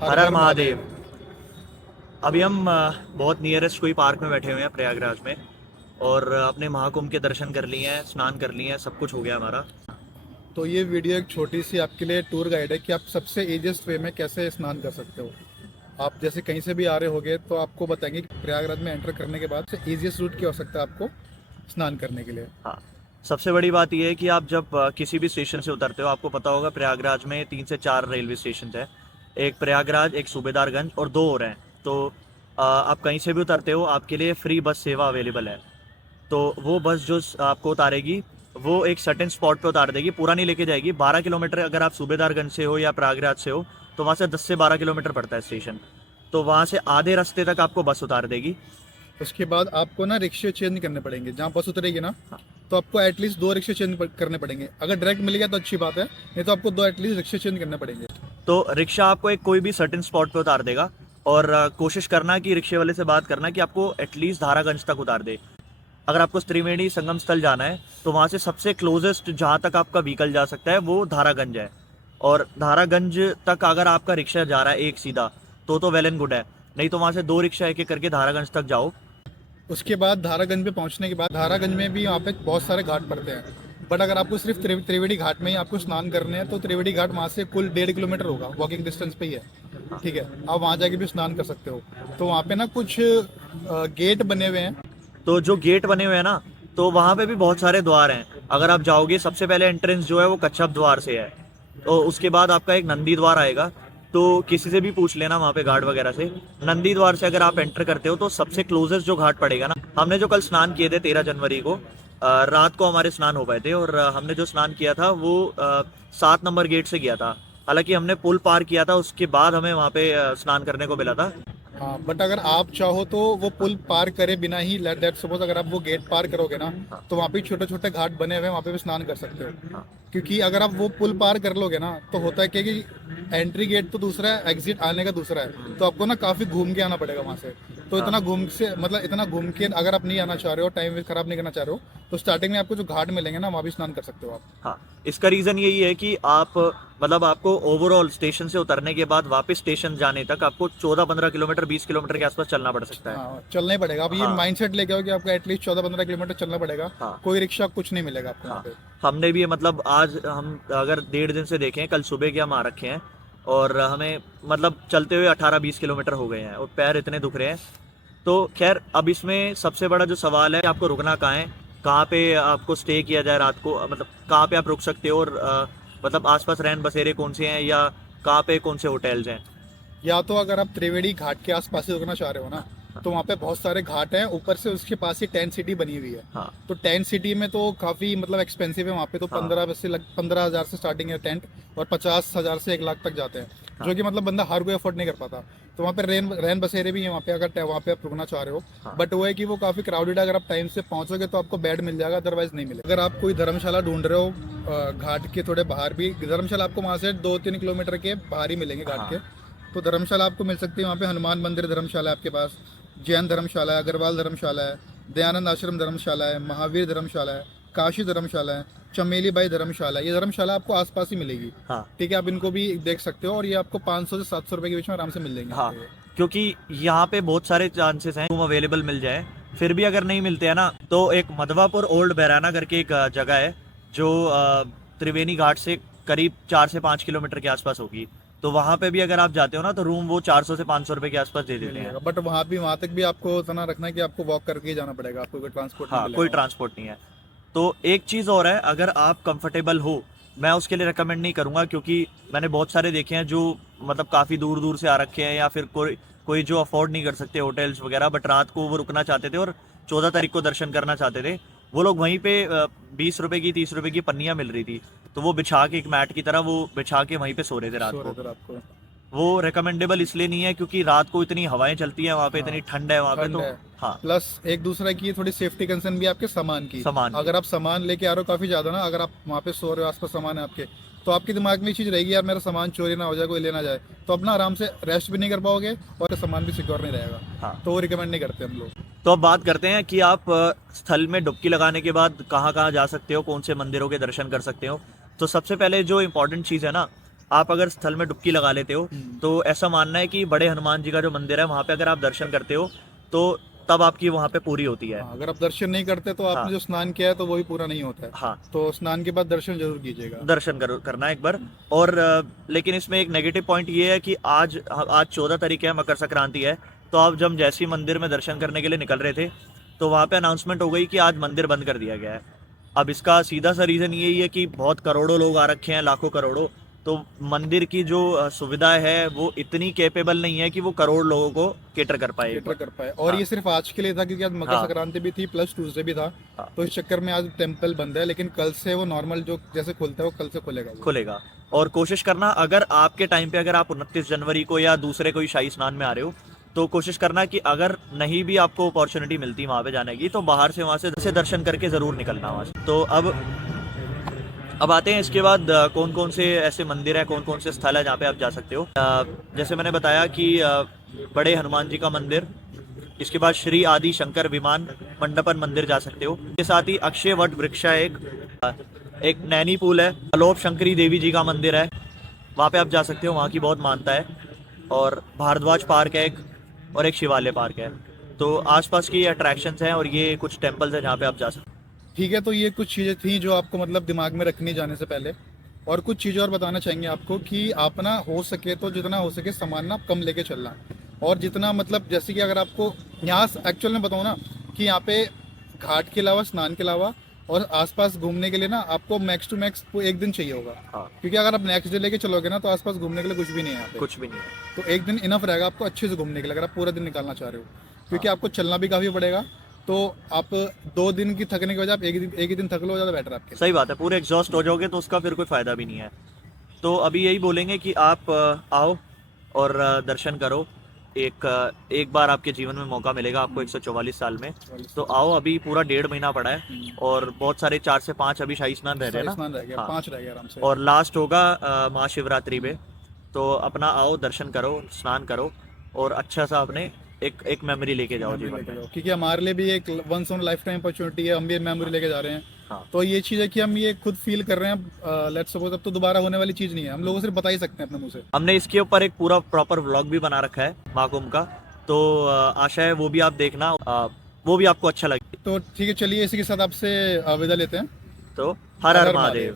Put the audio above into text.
हर हर महादेव। अभी हम बहुत नियरेस्ट कोई पार्क में बैठे हुए हैं प्रयागराज में, और अपने महाकुंभ के दर्शन कर लिए हैं, स्नान कर लिए हैं, सब कुछ हो गया हमारा। तो ये वीडियो एक छोटी सी आपके लिए टूर गाइड है कि आप सबसे इजीएस्ट वे में कैसे स्नान कर सकते हो। आप जैसे कहीं से भी आ रहे होगे तो आपको बताएंगे कि प्रयागराज में एंटर करने के बाद से इजीएस्ट रूट क्या हो सकता है आपको स्नान करने के लिए। हाँ, सबसे बड़ी बात यह है कि आप जब किसी भी स्टेशन से उतरते हो, आपको पता होगा प्रयागराज में 3 से 4 रेलवे स्टेशन है। एक प्रयागराज, एक सूबेदारगंज और 2 और हैं। तो आप कहीं से भी उतरते हो, आपके लिए फ्री बस सेवा अवेलेबल है। तो वो बस जो आपको उतारेगी, वो एक सर्टेन स्पॉट पे उतार देगी, पूरा नहीं लेके जाएगी। 12 किलोमीटर अगर आप सूबेदारगंज से हो या प्रयागराज से हो तो वहाँ से 10 से 12 किलोमीटर पड़ता है स्टेशन। तो वहाँ से आधे रास्ते तक आपको बस उतार देगी। उसके बाद आपको ना रिक्शे चेंज करने पड़ेंगे। जहाँ बस उतरेगी ना हाँ। तो आपको एटलीस्ट 2 रिक्शे चेंज करने पड़ेंगे। अगर डायरेक्ट मिल गया तो अच्छी बात है, नहीं तो आपको 2 एटलीस्ट रिक्शे चेंज करने पड़ेंगे। तो रिक्शा आपको एक कोई भी सर्टेन स्पॉट पे उतार देगा, और कोशिश करना कि रिक्शे वाले से बात करना कि आपको एटलीस्ट धारागंज तक उतार दे। अगर आपको त्रिवेणी संगम स्थल जाना है तो वहाँ से सबसे क्लोजेस्ट जहाँ तक आपका व्हीकल जा सकता है वो धारागंज है। और धारागंज तक अगर आपका रिक्शा जा रहा है एक सीधा तो वेल एंड गुड है, नहीं तो वहाँ से 2 रिक्शा एक एक करके धारागंज तक जाओ। उसके बाद धारागंज पे पहुंचने के बाद धारागंज में भी वहाँ पे बहुत सारे घाट पड़ते हैं। बट अगर आपको सिर्फ त्रिवेणी घाट में ही आपको स्नान करने हैं तो त्रिवेणी घाट वहाँ से कुल 1.5 किलोमीटर होगा, वॉकिंग डिस्टेंस पे ही है। ठीक है, आप वहाँ जाके भी स्नान कर सकते हो। तो वहाँ पे ना कुछ गेट बने हुए हैं। तो जो गेट बने हुए हैं ना, तो वहाँ पे भी बहुत सारे द्वार हैं। अगर आप जाओगे, सबसे पहले एंट्रेंस जो है वो कच्छप द्वार से है। तो उसके बाद आपका एक नंदी द्वार आएगा। तो किसी से भी पूछ लेना वहाँ पे घाट वगैरह से। नंदी द्वार से अगर आप एंटर करते हो तो सबसे क्लोजेस्ट जो घाट पड़ेगा ना, हमने जो कल स्नान किए थे 13 जनवरी को, रात को हमारे स्नान हो पाए थे, और हमने जो स्नान किया था वो 7 नंबर गेट से किया था। हालांकि हमने पुल पार किया था, उसके बाद हमें वहाँ पे स्नान करने को मिला था। हाँ, बट अगर आप चाहो तो वो पुल पार करे बिना ही लेट दैट सपोज अगर आप वो गेट पार करोगे ना तो वहाँ पे छोटे छोटे घाट बने हुए हैं, वहाँ पे भी स्नान कर सकते हो। क्योंकि अगर आप वो पुल पार कर लोगे ना तो होता है क्या कि एंट्री गेट तो दूसरा है, एग्जिट आने का दूसरा है। तो आपको ना काफी घूम के आना पड़ेगा वहाँ से। तो इतना घूम से मतलब इतना घूम के अगर आप नहीं आना चाह रहे हो, टाइम वेस्ट खराब नहीं करना चाह रहे हो, तो स्टार्टिंग में आपको जो घाट मिलेंगे ना वहाँ भी स्नान कर सकते हो आप। हाँ, इसका रीज़न यही है कि आप मतलब आपको ओवरऑल स्टेशन से उतरने के बाद वापस स्टेशन जाने तक आपको 14-15 किलोमीटर, 20 किलोमीटर के आसपास चलना पड़ सकता है। हाँ, चलना ही पड़ेगा। आप ये हाँ। माइंडसेट लेके आओ कि आपको एटलीस्ट 14-15 किलोमीटर चलना पड़ेगा। हाँ। कोई रिक्शा कुछ नहीं मिलेगा आपको वहाँ हाँ, पे। हमने भी मतलब आज हम अगर 1.5 दिन से देखें, कल सुबह के हम आ रखे हैं, और हमें मतलब चलते हुए 18-20 किलोमीटर हो गए हैं और पैर इतने दुख रहे हैं। तो खैर, अब इसमें सबसे बड़ा जो सवाल है, आपको रुकना कहाँ है, कहाँ पे आपको स्टे किया जाए रात को, मतलब कहाँ पे आप रुक सकते हो, और मतलब आसपास रैन बसेरे कौन से हैं, या कहाँ पे कौन से होटल्स हैं। या तो अगर आप त्रिवेणी घाट के आसपास ही रुकना चाह रहे हो ना तो वहाँ पे बहुत सारे घाट हैं। ऊपर से उसके पास ही टेंट सिटी बनी हुई है। हाँ। तो टेंट सिटी में तो काफ़ी मतलब एक्सपेंसिव है। वहाँ पे तो हाँ। 15,000 से स्टार्टिंग है टेंट, और 50,000 से 1 लाख तक जाते हैं। जो कि मतलब बंदा हर कोई अफोर्ड नहीं कर पाता। तो वहाँ पे रैन बसेरे भी हैं वहाँ पे, अगर वहाँ पे आप रुकना चाह रहे हो। बट वो है कि वो काफ़ी क्राउडेड है। अगर आप टाइम से पहुँचोगे तो आपको बेड मिल जाएगा, अदरवाइज नहीं मिलेगा। अगर आप कोई धर्मशाला ढूंढ रहे हो घाट के थोड़े बाहर भी, धर्मशाला आपको वहाँ से 2-3 किलोमीटर के बाहर ही मिलेंगे घाट के। तो धर्मशाला आपको मिल सकती है। वहाँ पे हनुमान मंदिर धर्मशाला है आपके पास, जैन धर्मशाला है, अग्रवाल धर्मशाला है, दयानंद आश्रम धर्मशाला है, महावीर धर्मशाला है, काशी धर्मशाला है, चमेली बाई धर्मशाला है। ये धर्मशाला आपको आसपास ही मिलेगी। हाँ। ठीक है, आप इनको भी देख सकते हो, और ये आपको 500 से 700 रुपए के बीच में आराम से मिल जाएंगे। हाँ, क्योंकि यहाँ पे बहुत सारे चांसेस हैं रूम अवेलेबल मिल जाए। फिर भी अगर नहीं मिलते हैं ना, तो एक मधवापुर ओल्ड बैराना करके एक जगह है जो त्रिवेणी घाट से करीब 4 से 5 किलोमीटर के आसपास होगी। तो वहाँ पे भी अगर आप जाते हो ना तो रूम वो 400 से 500 रुपए के आसपास दे देते हैं। बट वहाँ तक भी आपको इतना रखना है कि आपको वॉक करके ही जाना पड़ेगा, आपको कोई ट्रांसपोर्ट नहीं हाँ, मिलेगा। कोई ट्रांसपोर्ट नहीं है। तो एक चीज़ और है, अगर आप कंफर्टेबल हो, मैं उसके लिए रिकमेंड नहीं करूँगा, क्योंकि मैंने बहुत सारे देखे हैं जो मतलब काफ़ी दूर दूर से आ रखे हैं, या फिर कोई जो अफोर्ड नहीं कर सकते होटल्स वगैरह, बट रात को वो रुकना चाहते थे और 14 तारीख को दर्शन करना चाहते थे। वो लोग वहीं पे 20 रुपए की, 30 रुपए की पन्नियाँ मिल रही थी, तो वो बिछा के एक मैट की तरह वो बिछा के वहीं पे सो रहे थे रात को। वो रिकमेंडेबल इसलिए नहीं है क्योंकि रात को इतनी हवाएं चलती हैं वहाँ पे, इतनी ठंड है वहाँ पे। तो हाँ, प्लस एक दूसरा की थोड़ी सेफ्टी कंसर्न भी है आपके सामान की। अगर आप सामान लेके आ रहे हो काफी ज्यादा ना, अगर आप वहाँ पे सो रहे हो, आसपास सामान है आपके, तो आपके दिमाग में ये चीज रहेगी यार मेरा सामान चोरी ना हो जाए, कोई लेना जाए, तो अपना आराम से रेस्ट भी नहीं कर पाओगे और सामान भी सिक्योर नहीं रहेगा। हाँ। तो वो रिकमेंड नहीं करते हम लोग। तो अब बात करते हैं कि आप स्थल में डुबकी लगाने के बाद कहाँ कहाँ जा सकते हो, कौन से मंदिरों के दर्शन कर सकते हो। तो सबसे पहले जो इम्पोर्टेंट चीज़ है ना, आप अगर स्थल में डुबकी लगा लेते हो तो ऐसा मानना है कि बड़े हनुमान जी का जो मंदिर है वहाँ पे अगर आप दर्शन करते हो तो तब आपकी वहाँ पे पूरी होती है। हाँ, अगर आप दर्शन नहीं करते तो आपने हाँ। जो स्नान किया है तो वो भी पूरा नहीं होता है। हाँ, तो स्नान के बाद दर्शन जरूर कीजिएगा। दर्शन करना एक बार। और लेकिन इसमें एक नेगेटिव पॉइंट ये है कि आज 14 तारीख है, मकर संक्रांति है। तो आप जब जैसे ही मंदिर में दर्शन करने के लिए निकल रहे थे तो वहाँ पे अनाउंसमेंट हो गई कि आज मंदिर बंद कर दिया गया है। अब इसका सीधा सा रीज़न यही है कि बहुत करोड़ों लोग आ रखे हैं, लाखों करोड़ों। तो मंदिर की जो सुविधा है वो इतनी कैपेबल नहीं है कि वो करोड़ लोगों को केटर कर पाए एक कैटर बार। कर पाए। और हाँ। ये सिर्फ आज के लिए था क्योंकि आज मकर हाँ। संक्रांति भी थी प्लस ट्यूसडे भी था। हाँ। तो इस चक्कर में आज टेम्पल बंद है, लेकिन कल से वो नॉर्मल जो जैसे खुलता है वो कल से खुलेगा वो। खुलेगा। और कोशिश करना, अगर आपके टाइम पे अगर आप 29 जनवरी को या दूसरे कोई शाही स्नान में आ रहे हो तो कोशिश करना कि अगर नहीं भी आपको अपॉर्चुनिटी मिलती वहाँ पे जाने की तो बाहर से वहाँ से दर्शन करके ज़रूर निकलना वहाँ से। तो अब आते हैं इसके बाद कौन कौन से ऐसे मंदिर हैं, कौन कौन से स्थल है जहाँ पे आप जा सकते हो। जैसे मैंने बताया कि बड़े हनुमान जी का मंदिर, इसके बाद श्री आदि शंकर विमान मंडपन मंदिर जा सकते हो। इसके साथ ही अक्षय वट वृक्ष है, एक नैनी पुल है, अलोप शंकरी देवी जी का मंदिर है, वहाँ पे आप जा सकते हो, वहाँ की बहुत मानता है। और भारद्वाज पार्क है एक, और एक शिवालय पार्क है। तो आसपास की अट्रैक्शंस हैं और ये कुछ टेम्पल्स हैं जहाँ पे आप जा सकते हो। ठीक है, तो ये कुछ चीज़ें थी जो आपको मतलब दिमाग में रखनी जाने से पहले। और कुछ चीज़ें और बताना चाहेंगे आपको कि आप ना हो सके तो जितना हो सके सामान ना कम लेके चलना। और जितना मतलब जैसे कि अगर आपको यहाँ एक्चुअल में बताऊँ ना कि यहाँ पे घाट के अलावा, स्नान के अलावा और आसपास घूमने के लिए ना आपको मैक्स टू मैक्स एक दिन चाहिए होगा। हाँ। क्योंकि अगर आप नेक्स्ट डे लेके चलोगे ना तो आसपास घूमने के लिए कुछ भी नहीं है यहाँ पे। कुछ भी नहीं है। तो एक दिन इनफ रहेगा आपको अच्छे से घूमने के लिए, अगर आप पूरा दिन निकालना चाह रहे हो। क्योंकि आपको चलना भी काफ़ी पड़ेगा। तो आप 2 दिन की थकने के बजाय आप एक ही दिन थक लो, ज़्यादा बेटर आपके लिए। सही बात है, पूरे एग्जॉस्ट हो जाओगे तो उसका फिर कोई फ़ायदा भी नहीं है। तो अभी यही बोलेंगे कि आप आओ और दर्शन करो। एक बार आपके जीवन में मौका मिलेगा आपको 144 साल में। तो आओ, अभी पूरा 1.5 महीना पड़ा है और बहुत सारे 4 से 5 अभी शाही स्नान रह रहे हैं ना। स्नान रह गया, हाँ। 5 रह गया आराम से। और लास्ट होगा महाशिवरात्रि पे। तो अपना आओ, दर्शन करो, स्नान करो और अच्छा सा अपने एक मेमोरी लेके जाओ जीवन में। क्योंकि हमारे लिए भी एक once on life time opportunity है, हम भी मेमोरी लेके जा रहे हैं। हाँ। तो ये चीज़ है कि हम ये खुद फील कर रहे हैं। लेट्स सपोज अब तो दोबारा होने वाली चीज़ नहीं है, हम लोगों से बता ही सकते हैं अपने मुंह से। हमने इसके ऊपर एक पूरा प्रॉपर व्लॉग भी बना रखा है महाकुंभ का। तो आशा है वो भी आप देखना, वो भी आपको अच्छा लगे। तो ठीक है, चलिए इसी के साथ आपसे विदा लेते हैं। तो हर हर महादेव।